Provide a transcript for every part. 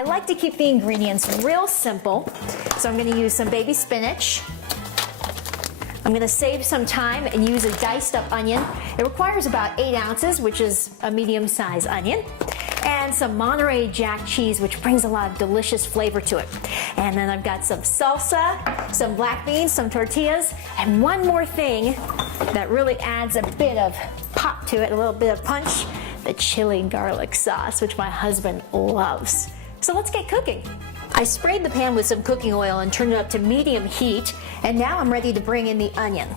I like to keep the ingredients real simple, so I'm going to use some baby spinach. I'm going to save some time and use a diced up onion. It requires about 8 ounces, which is a medium-sized onion, and some Monterey Jack cheese, which brings a lot of delicious flavor to it. And then I've got some salsa, some black beans, some tortillas, and one more thing that really adds a bit of pop to it, a little bit of punch, the chili garlic sauce, which my husband loves. So let's get cooking. I sprayed the pan with some cooking oil and turned it up to medium heat, and now I'm ready to bring in the onion.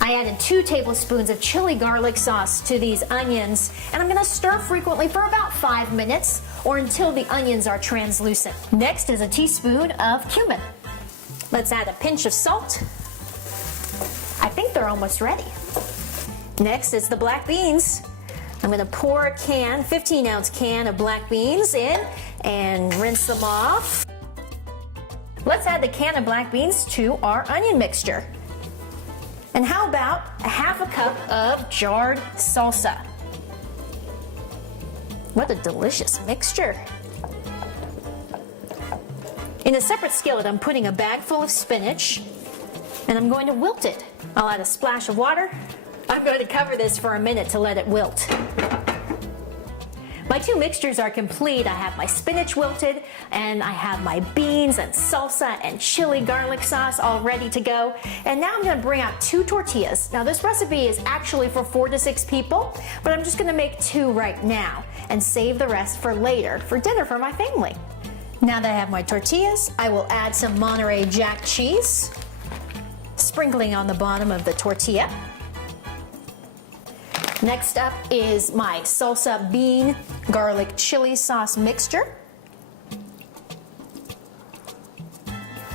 I added 2 tablespoons of chili garlic sauce to these onions, and I'm going to stir frequently for about 5 minutes or until the onions are translucent. Next is a teaspoon of cumin. Let's add a pinch of salt. I think they're almost ready. Next is the black beans. I'm going to pour a 15-ounce can of black beans in and rinse them off. Let's add the can of black beans to our onion mixture. And how about a half a cup of jarred salsa? What a delicious mixture. In a separate skillet, I'm putting a bag full of spinach, and I'm going to wilt it. I'll add a splash of water. I'm going to cover this for a minute to let it wilt. My 2 mixtures are complete. I have my spinach wilted, and I have my beans and salsa and chili garlic sauce all ready to go. And now I'm going to bring out 2 tortillas. Now this recipe is actually for 4 to 6 people, but I'm just going to make 2 right now and save the rest for later for dinner for my family. Now that I have my tortillas, I will add some Monterey Jack cheese, sprinkling on the bottom of the tortilla. Next up is my salsa bean garlic chili sauce mixture.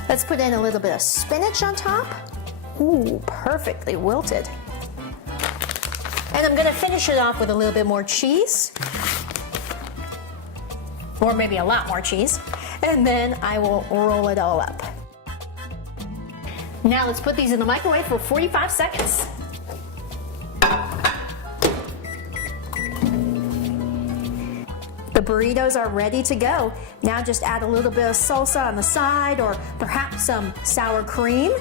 Let's put in a little bit of spinach on top. Ooh, perfectly wilted. And I'm going to finish it off with a little bit more cheese. Or maybe a lot more cheese. And then I will roll it all up. Now let's put these in the microwave for 45 seconds. The burritos are ready to go. Now just add a little bit of salsa on the side or perhaps some sour cream.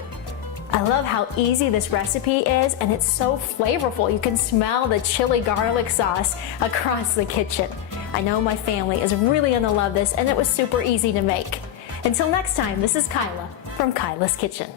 I love how easy this recipe is, and it's so flavorful. You can smell the chili garlic sauce across the kitchen. I know my family is really gonna love this, and it was super easy to make. Until next time, this is Kyla from Kyla's Kitchen.